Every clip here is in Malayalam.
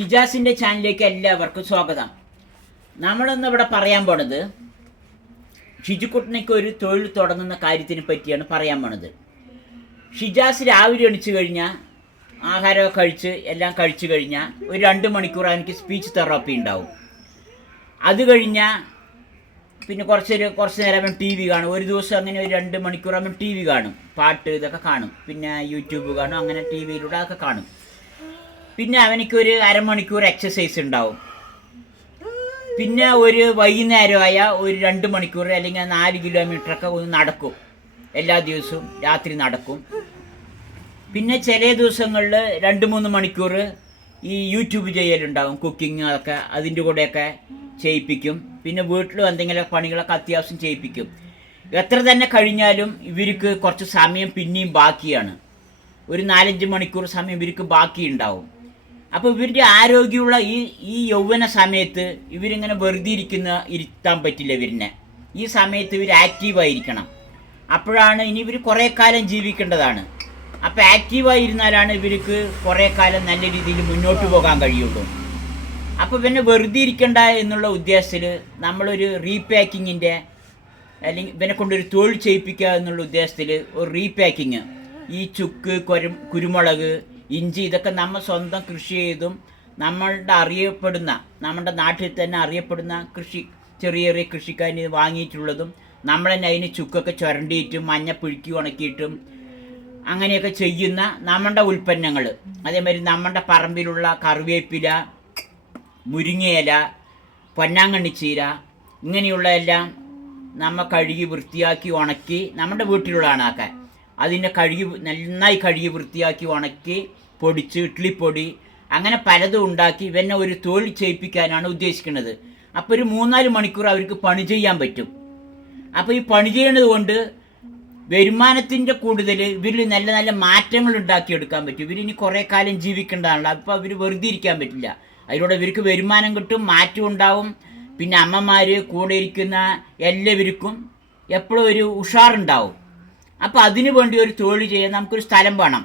ഷിജാസിന്റെ ചാനലിലേക്ക് എല്ലാവർക്കും സ്വാഗതം. നമ്മളിന്ന് ഇവിടെ പറയാൻ പോണത് ഷിജുക്കുട്ടനയ്ക്ക് ഒരു തൊഴിൽ തുടങ്ങുന്ന കാര്യത്തിനെ പറ്റിയാണ് പറയാൻ പോണത്. ഷിജാസ് രാവിലെ എണിച്ചു കഴിഞ്ഞാൽ ആഹാരമൊക്കെ കഴിച്ച് എല്ലാം കഴിച്ചു കഴിഞ്ഞാൽ ഒരു രണ്ട് മണിക്കൂർ എനിക്ക് സ്പീച്ച് തെറാപ്പി ഉണ്ടാവും. അത് കഴിഞ്ഞാൽ പിന്നെ കുറച്ചൊരു കുറച്ച് നേരം അവൻ ടി വി കാണും. ഒരു ദിവസം അങ്ങനെ ഒരു രണ്ട് മണിക്കൂർ അവൻ ടി വി കാണും. പാട്ട് ഇതൊക്കെ കാണും. പിന്നെ യൂട്യൂബ് കാണും അങ്ങനെ ടി വിയിലൂടെ അതൊക്കെ കാണും. പിന്നെ അവനിക്കൊരു അരമണിക്കൂർ എക്സസൈസ് ഉണ്ടാവും. പിന്നെ ഒരു വൈകുന്നേരമായ ഒരു രണ്ട് മണിക്കൂർ അല്ലെങ്കിൽ നാല് കിലോമീറ്ററൊക്കെ ഒന്ന് നടക്കും. എല്ലാ ദിവസവും രാത്രി നടക്കും. പിന്നെ ചില ദിവസങ്ങളിൽ രണ്ട് മൂന്ന് മണിക്കൂർ ഈ യൂട്യൂബ് ചെയ്യലുണ്ടാവും കുക്കിംഗ് അതൊക്കെ അതിന്റെ കൂടെയൊക്കെ ചെയ്യിപ്പിക്കും. പിന്നെ വീട്ടിലും എന്തെങ്കിലും പണികളൊക്കെ അത്യാവശ്യം ചെയ്യിപ്പിക്കും. എത്ര തന്നെ കഴിഞ്ഞാലും ഇവർക്ക് കുറച്ച് സമയം പിന്നെയും ബാക്കിയാണ്. ഒരു നാലഞ്ച് മണിക്കൂർ സമയം ഇവർക്ക് ബാക്കിയുണ്ടാവും. അപ്പോൾ ഇവരുടെ ആരോഗ്യമുള്ള ഈ ഈ യൗവന സമയത്ത് ഇവരിങ്ങനെ വെറുതെ ഇരിക്കുന്ന ഇരുത്താൻ പറ്റില്ല ഇവരിനെ. ഈ സമയത്ത് ഇവർ ആക്റ്റീവായിരിക്കണം. അപ്പോഴാണ് ഇനി ഇവർ കുറേ കാലം ജീവിക്കേണ്ടതാണ്. അപ്പോൾ ആക്റ്റീവായി ഇരുന്നാലാണ് ഇവർക്ക് കുറേ കാലം നല്ല രീതിയിൽ മുന്നോട്ട് പോകാൻ കഴിയുള്ളൂ. അപ്പോൾ പിന്നെ വെറുതെ ഇരിക്കണ്ട എന്നുള്ള ഉദ്ദേശത്തിൽ നമ്മളൊരു റീപാക്കിങ്ങിന്റെ അല്ലെങ്കിൽ ഇവനെ കൊണ്ടൊരു തൊഴിൽ ചെയ്യിപ്പിക്കുക എന്നുള്ള ഉദ്ദേശത്തിൽ ഒരു റീപാക്കിങ്. ഈ ചുക്ക് കുരു കുരുമുളക് ഇഞ്ചി ഇതൊക്കെ നമ്മൾ സ്വന്തം കൃഷി ചെയ്തും നമ്മളുടെ അറിയപ്പെടുന്ന നമ്മുടെ നാട്ടിൽ തന്നെ അറിയപ്പെടുന്ന കൃഷി ചെറിയ ചെറിയ കൃഷിക്കാരിൽ വാങ്ങിയിട്ടുള്ളതും നമ്മൾ തന്നെ അതിന് ചുക്കൊക്കെ ചുരണ്ടിയിട്ടും മഞ്ഞ പുഴുക്കി ഉണക്കിയിട്ടും അങ്ങനെയൊക്കെ ചെയ്യുന്ന നമ്മുടെ ഉൽപ്പന്നങ്ങൾ. അതേമാതിരി നമ്മുടെ പറമ്പിലുള്ള കറിവേപ്പില മുരിങ്ങയില പൊന്നാങ്കണ്ണിച്ചീര ഇങ്ങനെയുള്ള എല്ലാം നമ്മൾ കഴുകി വൃത്തിയാക്കി ഉണക്കി നമ്മുടെ വീട്ടിലുള്ളതാണ് ആക്കെ അതിനെ കഴുകി നന്നായി കഴുകി വൃത്തിയാക്കി ഉണക്കി പൊടിച്ച് ഇഡ്ലിപ്പൊടി അങ്ങനെ പലതും ഉണ്ടാക്കി ഇവനെ ഒരു തൊഴിൽ ചെയ്യിപ്പിക്കാനാണ് ഉദ്ദേശിക്കുന്നത്. അപ്പോൾ ഒരു മൂന്നാൽ മണിക്കൂർ അവർക്ക് പണി ചെയ്യാൻ പറ്റും. അപ്പോൾ ഈ പണി ചെയ്യണത് കൊണ്ട് വരുമാനത്തിന്റെ കൂടുതൽ ഇവരിൽ നല്ല നല്ല മാറ്റങ്ങൾ ഉണ്ടാക്കിയെടുക്കാൻ പറ്റും. ഇവരിനി കുറേ കാലം ജീവിക്കേണ്ടതാണല്ലോ. അപ്പോൾ അവർ വെറുതെ ഇരിക്കാൻ പറ്റില്ല. അതിലൂടെ ഇവർക്ക് വരുമാനം കിട്ടും മാറ്റം ഉണ്ടാവും. പിന്നെ അമ്മമാർ കൂടെ ഇരിക്കുന്ന എല്ലാവർക്കും എപ്പോഴും ഒരു ഉഷാറുണ്ടാവും. അപ്പോൾ അതിനു വേണ്ടി ഒരു തൊഴിൽ ചെയ്യാൻ നമുക്കൊരു സ്ഥലം വേണം.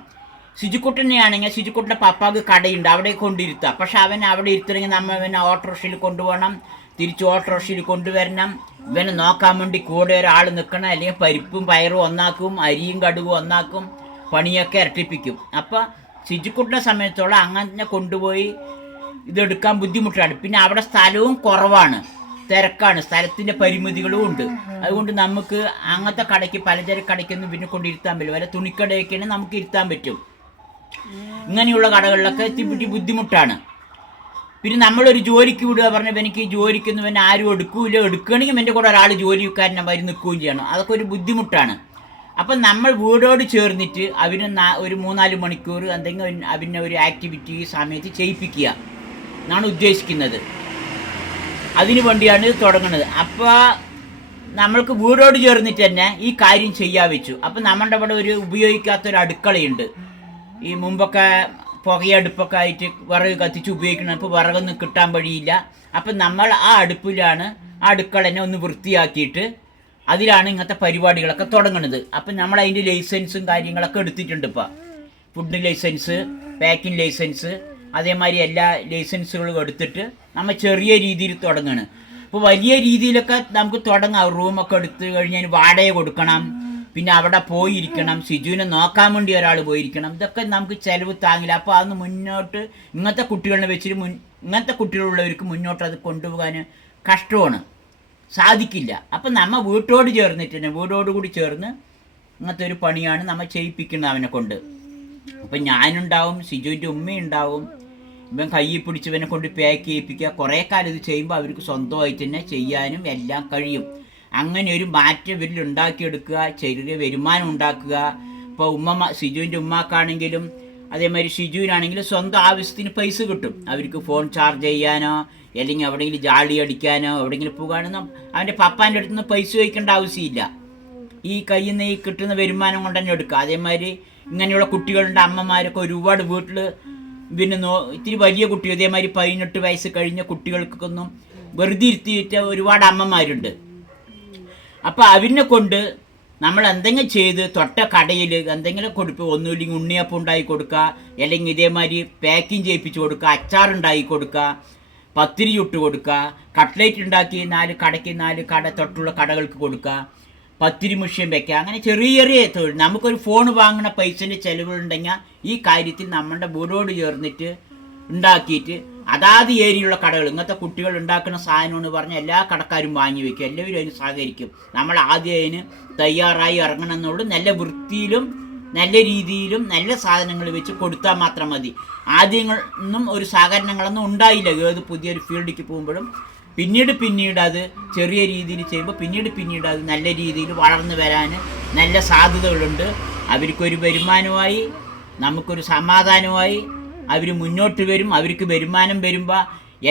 സിജുക്കുട്ടനെയാണെങ്കിൽ സിജുക്കുട്ടന്റെ പപ്പാക്ക് കടയുണ്ട് അവിടെ കൊണ്ടിരുത്താം. പക്ഷെ അവൻ അവിടെ ഇരുത്തണമെങ്കിൽ നമ്മൾ അവനെ ഓട്ടോറിക്ഷയിൽ കൊണ്ടുപോകണം തിരിച്ച് ഓട്ടോറിക്ഷയിൽ കൊണ്ടുവരണം. ഇവനെ നോക്കാൻ വേണ്ടി കൂടെ ഒരാൾ നിൽക്കണം അല്ലെങ്കിൽ പരിപ്പും പയറും ഒന്നാക്കും അരിയും കടുകും ഒന്നാക്കും പണിയൊക്കെ ഇരട്ടിപ്പിക്കും. അപ്പോൾ സിജുക്കുട്ടനെ സമയത്തോളം അങ്ങനെ കൊണ്ടുപോയി ഇതെടുക്കാൻ ബുദ്ധിമുട്ടാണ്. പിന്നെ അവിടെ സ്ഥലവും കുറവാണ്. തിരക്കാണ്. സ്ഥലത്തിന്റെ പരിമിതികളും ഉണ്ട്. അതുകൊണ്ട് നമുക്ക് അങ്ങനത്തെ കടയ്ക്ക് പലചരക്ക് കടയ്ക്കൊന്നും പിന്നെ കൊണ്ടിരുത്താൻ പറ്റില്ല. വല്ല തുണിക്കടയൊക്കെയാണ് നമുക്ക് ഇരുത്താൻ പറ്റും. ഇങ്ങനെയുള്ള കടകളിലൊക്കെ എത്തിപ്പിട്ടി ബുദ്ധിമുട്ടാണ്. പിന്നെ നമ്മളൊരു ജോലിക്ക് വിടുക പറഞ്ഞപ്പോൾ എനിക്ക് ജോലിക്കൊന്നും പിന്നെ ആരും എടുക്കൂല. എടുക്കുകയാണെങ്കിൽ എന്റെ കൂടെ ഒരാൾ ജോലിക്കാരനെ വരി നിൽക്കുകയും ചെയ്യണം. അതൊക്കെ ഒരു ബുദ്ധിമുട്ടാണ്. അപ്പം നമ്മൾ വീടോട് ചേർന്നിട്ട് അവന് ഒരു മൂന്നാൽ മണിക്കൂർ എന്തെങ്കിലും അവനെ ഒരു ആക്ടിവിറ്റി സമയത്ത് ചെയ്യിപ്പിക്കുക. എന്നാണ് ഉദ്ദേശിക്കുന്നത്. അതിനു വേണ്ടിയാണ് ഇത് തുടങ്ങുന്നത്. അപ്പോൾ നമ്മൾക്ക് വീടോട് ചേർന്നിട്ട് തന്നെ ഈ കാര്യം ചെയ്യാൻ വെച്ചു. അപ്പം നമ്മുടെ ഇവിടെ ഒരു ഉപയോഗിക്കാത്ത ഒരു അടുക്കളയുണ്ട്. ഈ മുമ്പൊക്കെ പുകയടുപ്പൊക്കെ ആയിട്ട് വിറക് കത്തിച്ച് ഉപയോഗിക്കണം അപ്പോൾ വിറകൊന്നും കിട്ടാൻ വഴിയില്ല. അപ്പം നമ്മൾ ആ അടുപ്പിലാണ് ആ അടുക്കളനെ ഒന്ന് വൃത്തിയാക്കിയിട്ട് അതിലാണ് ഇങ്ങനത്തെ പരിപാടികളൊക്കെ തുടങ്ങുന്നത്. അപ്പം നമ്മൾ അതിന്റെ ലൈസൻസും കാര്യങ്ങളൊക്കെ എടുത്തിട്ടുണ്ട് ഇപ്പോൾ ഫുഡ് ലൈസൻസ് പാക്കിംഗ് ലൈസൻസ് അതേമാതിരി എല്ലാ ലൈസൻസുകളും എടുത്തിട്ട് നമ്മൾ ചെറിയ രീതിയിൽ തുടങ്ങണം. അപ്പോൾ വലിയ രീതിയിലൊക്കെ നമുക്ക് തുടങ്ങാം. റൂമൊക്കെ എടുത്ത് കഴിഞ്ഞാൽ വാടക കൊടുക്കണം. പിന്നെ അവിടെ പോയിരിക്കണം. സിജുവിനെ നോക്കാൻ വേണ്ടി ഒരാൾ പോയിരിക്കണം. ഇതൊക്കെ നമുക്ക് ചിലവ് താങ്ങില്ല. അപ്പോൾ അതൊന്ന് മുന്നോട്ട് ഇങ്ങനത്തെ കുട്ടികളെ വെച്ചിട്ട് മുൻ ഇങ്ങനത്തെ കുട്ടികളുള്ളവർക്ക് മുന്നോട്ട് അത് കൊണ്ടുപോകാൻ കഷ്ടമാണ്. സാധിക്കില്ല. അപ്പം നമ്മ വീട്ടോട് ചേർന്നിട്ട് തന്നെ വീടോട് കൂടി ചേർന്ന് ഇങ്ങനത്തെ ഒരു പണിയാണ് നമ്മൾ ചെയ്യിപ്പിക്കുന്നത് അവനെ കൊണ്ട്. അപ്പം ഞാനുണ്ടാവും സിജുവിന്റെ ഉമ്മയുണ്ടാവും. ഇവൻ കയ്യിൽ പിടിച്ചവനെ കൊണ്ട് പാക്ക് ചെയ്യിപ്പിക്കുക കുറേ കാലം ഇത് ചെയ്യുമ്പോൾ അവർക്ക് സ്വന്തമായിട്ട് തന്നെ ചെയ്യാനും എല്ലാം കഴിയും. അങ്ങനെ ഒരു മാറ്റം ഇവരിൽ ഉണ്ടാക്കിയെടുക്കുക ചെറിയ വരുമാനം ഉണ്ടാക്കുക. ഇപ്പോൾ ഉമ്മ സിജുവിന്റെ ഉമ്മാക്കാണെങ്കിലും അതേമാതിരി ഷിജുവിനാണെങ്കിലും സ്വന്തം ആവശ്യത്തിന് പൈസ കിട്ടും. അവർക്ക് ഫോൺ ചാർജ് ചെയ്യാനോ അല്ലെങ്കിൽ എവിടെയെങ്കിലും ജാളി അടിക്കാനോ എവിടെയെങ്കിലും പോകാനോ അവന്റെ പപ്പാന്റെ അടുത്ത് നിന്ന് പൈസ ചോദിക്കേണ്ട ആവശ്യമില്ല. ഈ കയ്യിൽ നിന്ന് ഈ കിട്ടുന്ന വരുമാനം കൊണ്ട് തന്നെ എടുക്കുക. അതേമാതിരി ഇങ്ങനെയുള്ള കുട്ടികളുടെ അമ്മമാരൊക്കെ ഒരുപാട് വീട്ടിൽ പിന്നെ നോ ഇത്തിരി വലിയ കുട്ടി ഇതേമാതിരി പതിനെട്ട് വയസ്സ് കഴിഞ്ഞ കുട്ടികൾക്കൊന്നും വെറുതെ ഇരുത്തിയിട്ട് ഒരുപാട് അമ്മമാരുണ്ട്. അപ്പോൾ അവനെ കൊണ്ട് നമ്മൾ എന്തെങ്കിലും ചെയ്ത് തൊട്ട കടയിൽ എന്തെങ്കിലും കൊടുക്കുക ഒന്നുമില്ലെങ്കിൽ ഉണ്ണിയപ്പം ഉണ്ടാക്കി കൊടുക്കുക അല്ലെങ്കിൽ ഇതേമാതിരി പാക്കിങ് ചെയ്യിപ്പിച്ച് കൊടുക്കുക അച്ചാർ ഉണ്ടാക്കി കൊടുക്കുക പത്തിരി ചുട്ട് കൊടുക്കുക കട്ട്ലേറ്റ് ഉണ്ടാക്കി നാല് കടയ്ക്ക് നാല് കട തൊട്ടുള്ള കടകൾക്ക് കൊടുക്കുക. പത്തിരി മുഷ്യം വെക്കുക അങ്ങനെ ചെറിയ ചെറിയ തൊഴിൽ. നമുക്കൊരു ഫോൺ വാങ്ങുന്ന പൈസന്റെ ചിലവുണ്ടെങ്കിൽ ഈ കാര്യത്തിൽ നമ്മളുടെ വീടോട് ചേർന്നിട്ട് ഉണ്ടാക്കിയിട്ട് അതാത് ഏരിയയിലുള്ള കടകൾ ഇങ്ങനത്തെ കുട്ടികൾ ഉണ്ടാക്കുന്ന സാധനമെന്ന് പറഞ്ഞാൽ എല്ലാ കടക്കാരും വാങ്ങി വെക്കും. എല്ലാവരും അതിന് സഹകരിക്കും. നമ്മൾ ആദ്യം അതിന് തയ്യാറായി ഇറങ്ങണമെന്നുള്ളൂ. നല്ല വൃത്തിയിലും നല്ല രീതിയിലും നല്ല സാധനങ്ങൾ വെച്ച് കൊടുത്താൽ മാത്രം മതി. ആദ്യങ്ങളൊന്നും ഒരു സഹകരണങ്ങളൊന്നും ഉണ്ടായില്ല. ഏത് പുതിയൊരു ഫീൽഡിലേക്ക് പോകുമ്പോഴും പിന്നീട് പിന്നീട് അത് ചെറിയ രീതിയിൽ ചെയ്യുമ്പോൾ പിന്നീട് പിന്നീട് അത് നല്ല രീതിയിൽ വളർന്നു വരാൻ നല്ല സാധ്യതകളുണ്ട്. അവർക്കൊരു വരുമാനമായി നമുക്കൊരു സമാധാനമായി അവർ മുന്നോട്ട് വരും അവർക്ക് വരുമാനം വരുമ്പോൾ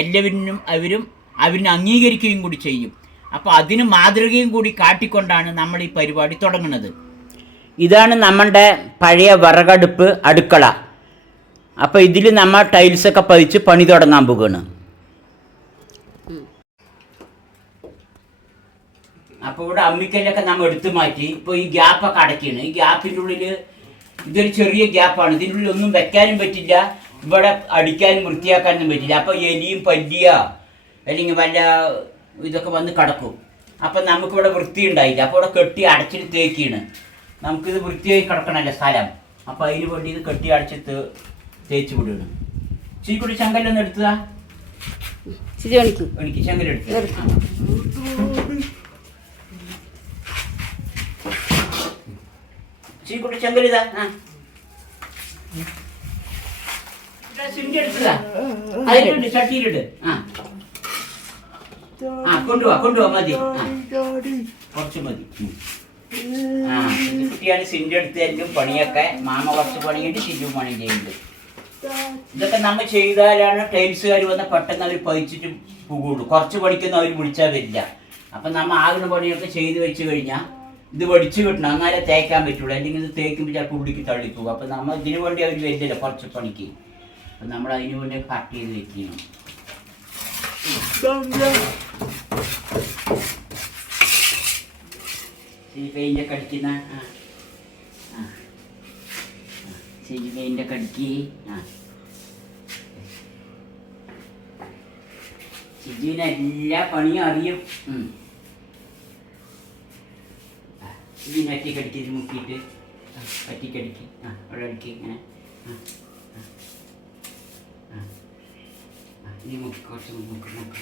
എല്ലാവരിനും അവരും അവരിനെ അംഗീകരിക്കുകയും കൂടി ചെയ്യും. അപ്പോൾ അതിന് മാതൃകയും കൂടി കാട്ടിക്കൊണ്ടാണ് നമ്മൾ ഈ പരിപാടി തുടങ്ങുന്നത്. ഇതാണ് നമ്മളുടെ പഴയ വിറകടുപ്പ് അടുക്കള. അപ്പോൾ ഇതിൽ നമ്മൾ ടൈൽസൊക്കെ പതിച്ച് പണി തുടങ്ങാൻ പോകുകയാണ് അപ്പോൾ ഇവിടെ അമ്മിക്കല്ലൊക്കെ നമ്മൾ എടുത്തു മാറ്റി. ഇപ്പൊ ഈ ഗ്യാപ്പൊക്കെ അടയ്ക്കുകയാണ് ഈ ഗ്യാപ്പിന്റെ ഉള്ളിൽ ഇതൊരു ചെറിയ ഗ്യാപ്പാണ് ഇതിന്റെ ഉള്ളിൽ ഒന്നും വെക്കാനും പറ്റില്ല. ഇവിടെ അടിക്കാനും വൃത്തിയാക്കാനും പറ്റില്ല. അപ്പോൾ എലിയും പല്ലിയ അല്ലെങ്കിൽ വല്ല ഇതൊക്കെ വന്ന് കിടക്കും. അപ്പം നമുക്കിവിടെ വൃത്തി ഉണ്ടായില്ല. അപ്പോൾ ഇവിടെ കെട്ടി അടച്ചിട്ട് തേക്കാണ്. നമുക്കിത് വൃത്തിയായി കിടക്കണമല്ലോ സ്ഥലം. അപ്പോൾ അതിന് വേണ്ടി ഇത് കെട്ടി അടച്ച് തേച്ചു വിടുകയാണ്. ചീക്കുട്ടി ശങ്കലൊന്ന് എടുത്തതാ. എനിക്ക് ശങ്കൽ ചീക്കുട്ടി ഇതാ. സിങ്ക് ആ. മതി. കുറച്ച് മതി. ആ പണിയൊക്കെ. മാമ കുറച്ച് പണിയുണ്ട് സിജു പണി ചെയ്യുന്നുണ്ട്. ഇതൊക്കെ നമ്മൾ ചെയ്താലാണ് ടൈൽസുകാർ വന്ന് പെട്ടെന്ന് അവർ പതിച്ചിട്ട് പോകുള്ളൂ. കുറച്ച് പണിക്കൊന്നും അവർ വിളിച്ചാൽ വരില്ല. അപ്പം നമ്മൾ ആകുന്ന പണിയൊക്കെ ചെയ്ത് വെച്ച് കഴിഞ്ഞാൽ ഇത് വെടിച്ചു കിട്ടണം. എന്നാലേ തേക്കാൻ പറ്റുള്ളൂ അല്ലെങ്കിൽ ഇത് തേക്കുമ്പോൾ ചിലപ്പോൾ ഉള്ളിക്ക് തള്ളിപ്പോകും അപ്പം നമ്മൾ ഇതിനു വേണ്ടി അവർ വരുന്നില്ല കുറച്ച് പണിക്ക്. അപ്പം നമ്മൾ അതിനു വേണ്ടി കട്ട് ചെയ്ത് വെക്കണം ഈ പെയിന്റൊക്കെ അടിക്കുന്ന ആ ശരി പെയിന്റൊക്കെ ആ. സിജുവിന് എല്ലാ പണിയും അറിയും. സിജുവിന് ഒറ്റയ്ക്കടിക്ക് ഇത് മുക്കിയിട്ട്. ആ, ആ അവിടെ അടിക്ക് ഇങ്ങനെ. ആ ആ, ആ ആ. നീ മുക്കി കുറച്ച് മുക്ക് മുക്ക്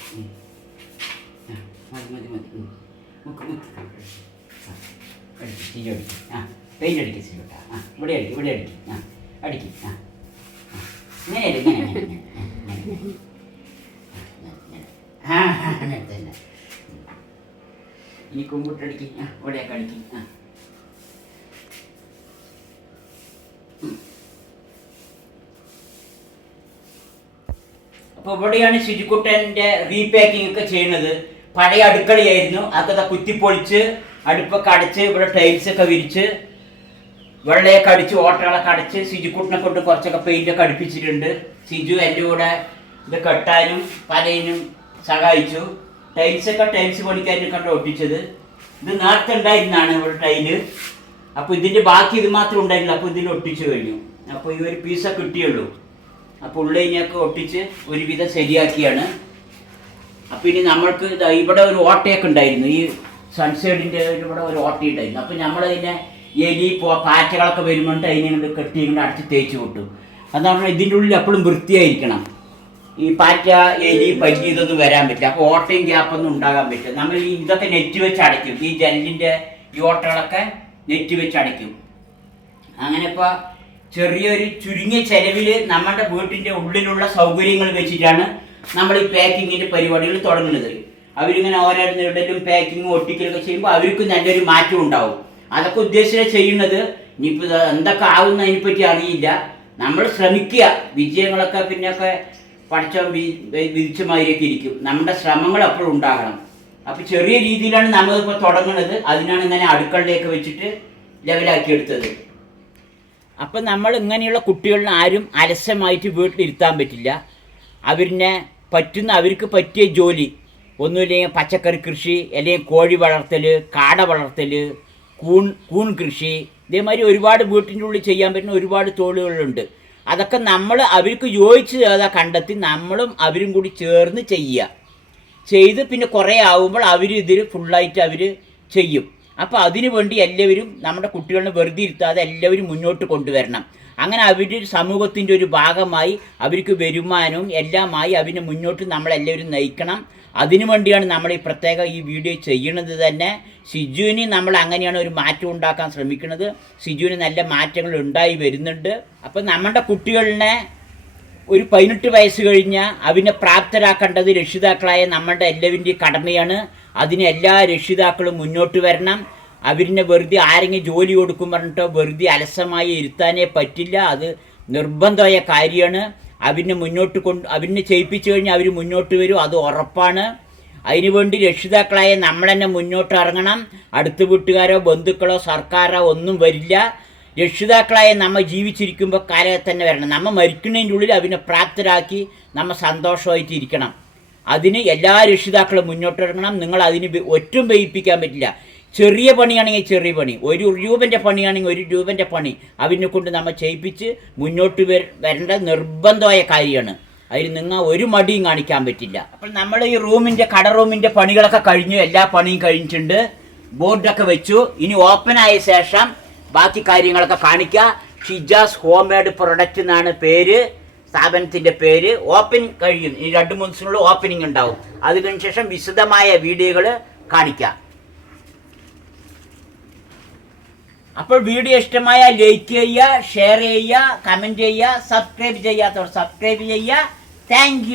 മതി മതി മതി. മുക്കി മുക്ക് മുക്ക് ആ അടിക്ക്. ആ പെയിന്റ് അടിക്കും സിജുട്ടാ ആ ഇവിടെ അടിക്കും ഇവിടെ അടിക്കും. ആ അടിക്കും. ആ ആ. ഇങ്ങനെ അടി, ഇങ്ങനെ ഇങ്ങനെ ഇങ്ങനെ ഇങ്ങനെ, ഇങ്ങനെ ആ ആ, അങ്ങനെ തന്നെ ഇനി കുമ്പിട്ടടിക്ക്. ആ ഇവിടെയൊക്കെ ആ. അപ്പോൾ ഇവിടെയാണ് ശുചിക്കുട്ടന്റെ റീപാക്കിംഗ് ഒക്കെ ചെയ്യുന്നത്. പഴയ അടുക്കളയായിരുന്നു. അതൊക്കെ കുത്തിപ്പൊളിച്ച് അടുപ്പൊക്കെ അടച്ച് ഇവിടെ ടൈൽസ് ഒക്കെ വിരിച്ച് വെള്ളയൊക്കെ അടിച്ച് ഓട്ടകളൊക്കെ അടച്ച് സിജുക്കുട്ടിനെ കൊണ്ട് കുറച്ചൊക്കെ പെയിന്റ് ഒക്കെ അടുപ്പിച്ചിട്ടുണ്ട്. സിജു എന്റെ കൂടെ ഇത് കെട്ടാനും പലയിനും സഹായിച്ചു. ടൈൽസ് ഒക്കെ ടൈൽസ് പണിക്കാരനെ കണ്ട് ഒട്ടിച്ചത്. ഇത് നേരത്തെ ഉണ്ടായിരുന്നാണ് ഇവിടെ ടൈൽ അപ്പോൾ ഇതിന്റെ ബാക്കി ഇത് മാത്രം ഉണ്ടായിരുന്നില്ല. അപ്പോൾ ഇതിൽ ഒട്ടിച്ചു കഴിഞ്ഞു. അപ്പോൾ ഈ ഒരു പീസൊക്കെ കിട്ടിയുള്ളൂ. അപ്പോൾ ഉള്ളതിനെയൊക്കെ ഒട്ടിച്ച് ഒരുവിധം ശരിയാക്കിയാണ്. അപ്പോൾ ഇനി നമ്മൾക്ക് ഇവിടെ ഒരു ഓട്ടയൊക്കെ ഉണ്ടായിരുന്നു. ഈ സൺസൈഡിന്റെ ഇവിടെ ഒരു ഓട്ട ഉണ്ടായിരുന്നു. അപ്പോൾ നമ്മളതിനെ എലി പോ പാറ്റകളൊക്കെ വരുമ്പോൾ അതിനെ കെട്ടി കൊണ്ട് അടച്ച് തേച്ച് വിട്ടു അതാണ് ഇതിന്റെ ഉള്ളിൽ എപ്പോഴും വൃത്തിയായിരിക്കണം. ഈ പാറ്റ എലി പല്ലി ഇതൊന്നും വരാൻ പറ്റില്ല. അപ്പോൾ ഓട്ടയും ഗ്യാപ്പൊന്നും ഉണ്ടാകാൻ പറ്റില്ല. നമ്മൾ ഈ ഇതൊക്കെ നെറ്റ് വെച്ച് അടയ്ക്കും. ഈ ജനലിന്റെ ഈ ഓട്ടകളൊക്കെ നെറ്റ് വെച്ച് അടയ്ക്കും. അങ്ങനെ ഇപ്പോൾ ചെറിയൊരു ചുരുങ്ങിയ ചെലവിൽ നമ്മുടെ വീട്ടിന്റെ ഉള്ളിലുള്ള സൗകര്യങ്ങൾ വെച്ചിട്ടാണ് നമ്മൾ ഈ പാക്കിങ്ങിന്റെ പരിപാടികൾ തുടങ്ങുന്നത്. അവരിങ്ങനെ ഓരോരുത്തർ ഇടലും പാക്കിങ്ങും ഒട്ടിക്കലൊക്കെ ചെയ്യുമ്പോൾ അവർക്ക് നല്ലൊരു മാറ്റം ഉണ്ടാവും. അതൊക്കെ ഉദ്ദേശിച്ചാണ് ചെയ്യുന്നത്. ഇനിയിപ്പോൾ എന്തൊക്കെ ആവുന്ന അതിനെപ്പറ്റി അറിയില്ല. നമ്മൾ ശ്രമിക്കുക. വിജയങ്ങളൊക്കെ പിന്നെയൊക്കെ പഠിച്ച വിധിച്ച മാതിരിയൊക്കെ ഇരിക്കും. നമ്മുടെ ശ്രമങ്ങൾ എപ്പോഴും ഉണ്ടാകണം. അപ്പോൾ ചെറിയ രീതിയിലാണ് നമ്മളിപ്പോൾ തുടങ്ങുന്നത് അതിനാണ് ഇങ്ങനെ അടുക്കളയിലേക്ക് വെച്ചിട്ട് ലെവലാക്കി എടുത്തത്. അപ്പം നമ്മൾ ഇങ്ങനെയുള്ള കുട്ടികളിനെ ആരും അലസമായിട്ട് വീട്ടിലിരുത്താൻ പറ്റില്ല. അവരിനെ പറ്റുന്ന അവർക്ക് പറ്റിയ ജോലി ഒന്നുമില്ലെങ്കിൽ പച്ചക്കറി കൃഷി അല്ലെങ്കിൽ കോഴി വളർത്തൽ കാട വളർത്തൽ കൂൺ കൂൺ കൃഷി ഇതേമാതിരി ഒരുപാട് വീട്ടിന്റെ ഉള്ളിൽ ചെയ്യാൻ പറ്റുന്ന ഒരുപാട് തൊഴിലുകളുണ്ട്. അതൊക്കെ നമ്മൾ അവർക്ക് യോജിച്ച് ചെയ്താൽ കണ്ടെത്തി നമ്മളും അവരും കൂടി ചേർന്ന് ചെയ്യുക. ചെയ്ത് പിന്നെ കുറേ ആവുമ്പോൾ അവർ ഇതിൽ ഫുള്ളായിട്ട് അവർ ചെയ്യും. അപ്പോൾ അതിനു വേണ്ടി എല്ലാവരും നമ്മുടെ കുട്ടികളെ വെറുതെ ഇരുത്താതെ എല്ലാവരും മുന്നോട്ട് കൊണ്ടുവരണം. അങ്ങനെ അവർ സമൂഹത്തിന്റെ ഒരു ഭാഗമായി അവർക്ക് വരുമാനവും എല്ലാമായി അവരെ മുന്നോട്ട് നമ്മളെല്ലാവരും നയിക്കണം. അതിനു വേണ്ടിയാണ് നമ്മൾ ഈ പ്രത്യേക ഈ വീഡിയോ ചെയ്യുന്നത് തന്നെ. സിജുവിന് നമ്മൾ അങ്ങനെയാണ് ഒരു മാറ്റം ഉണ്ടാക്കാൻ ശ്രമിക്കുന്നത്. സിജുവിന് നല്ല മാറ്റങ്ങൾ ഉണ്ടായി വരുന്നുണ്ട്. അപ്പം നമ്മുടെ കുട്ടികളിനെ ഒരു പതിനെട്ട് വയസ്സ് കഴിഞ്ഞാൽ അവനെ പ്രാപ്തരാക്കേണ്ടത് രക്ഷിതാക്കളായ നമ്മളുടെ എല്ലാവരുടെയും കടമയാണ്. അതിന് എല്ലാ രക്ഷിതാക്കളും മുന്നോട്ട് വരണം. അവരിനെ വെറുതെ ആരെങ്കിലും ജോലി കൊടുക്കും പറഞ്ഞിട്ടോ വെറുതെ അലസമായി ഇരുത്താനേ പറ്റില്ല. അത് നിർബന്ധമായ കാര്യമാണ്. അവരിനെ മുന്നോട്ട് കൊണ്ട് അവരിനെ ചെയ്യിപ്പിച്ചു കഴിഞ്ഞാൽ അവർ മുന്നോട്ട് വരും. അത് ഉറപ്പാണ്. അതിനുവേണ്ടി രക്ഷിതാക്കളായ നമ്മൾ തന്നെ മുന്നോട്ട് ഇറങ്ങണം. അടുത്ത വീട്ടുകാരോ ബന്ധുക്കളോ സർക്കാരോ ഒന്നും വരില്ല. രക്ഷിതാക്കളായ നമ്മൾ ജീവിച്ചിരിക്കുമ്പോൾ കാലത്ത് തന്നെ വരണം. നമ്മൾ മരിക്കുന്നതിന്റെ ഉള്ളിൽ അവനെ പ്രാപ്തരാക്കി നമ്മൾ സന്തോഷമായിട്ട് ഇരിക്കണം. അതിന് എല്ലാ രക്ഷിതാക്കളും മുന്നോട്ടിറങ്ങണം നിങ്ങൾ അതിന് ഒറ്റും വെയിപ്പിക്കാൻ പറ്റില്ല. ചെറിയ പണിയാണെങ്കിൽ ചെറിയ പണി. ഒരു രൂപന്റെ പണിയാണെങ്കിൽ ഒരു രൂപന്റെ പണി. അവനെ കൊണ്ട് നമ്മൾ ചെയ്യിപ്പിച്ച് മുന്നോട്ട് വര വരേണ്ട നിർബന്ധമായ കാര്യമാണ്. അതിൽ നിങ്ങൾ ഒരു മടിയും കാണിക്കാൻ പറ്റില്ല. അപ്പോൾ നമ്മൾ ഈ റൂമിന്റെ കട റൂമിന്റെ പണികളൊക്കെ കഴിഞ്ഞു. എല്ലാ പണിയും കഴിഞ്ഞിട്ടുണ്ട്. ബോർഡൊക്കെ വെച്ചു. ഇനി ഓപ്പൺ ആയ ശേഷം ബാക്കി കാര്യങ്ങളൊക്കെ കാണിക്കുക ഷിജാസ് ഹോം മെയ്ഡ് പ്രൊഡക്റ്റ് എന്നാണ് പേര്. സ്ഥാപനത്തിന്റെ പേര്. ഓപ്പൻ കഴിയും. ഈ രണ്ട് മൂന്ന് ദിവസത്തിനുള്ളിൽ ഓപ്പണിംഗ് ഉണ്ടാവും. അതിനുശേഷം ശേഷം വിശദമായ വീഡിയോകൾ കാണിക്കാം. അപ്പോൾ വീഡിയോ ഇഷ്ടമായ ലൈക്ക് ചെയ്യുക ഷെയർ ചെയ്യുക കമന്റ് ചെയ്യുക സബ്സ്ക്രൈബ് ചെയ്യാത്തവർ സബ്സ്ക്രൈബ് ചെയ്യുക. താങ്ക്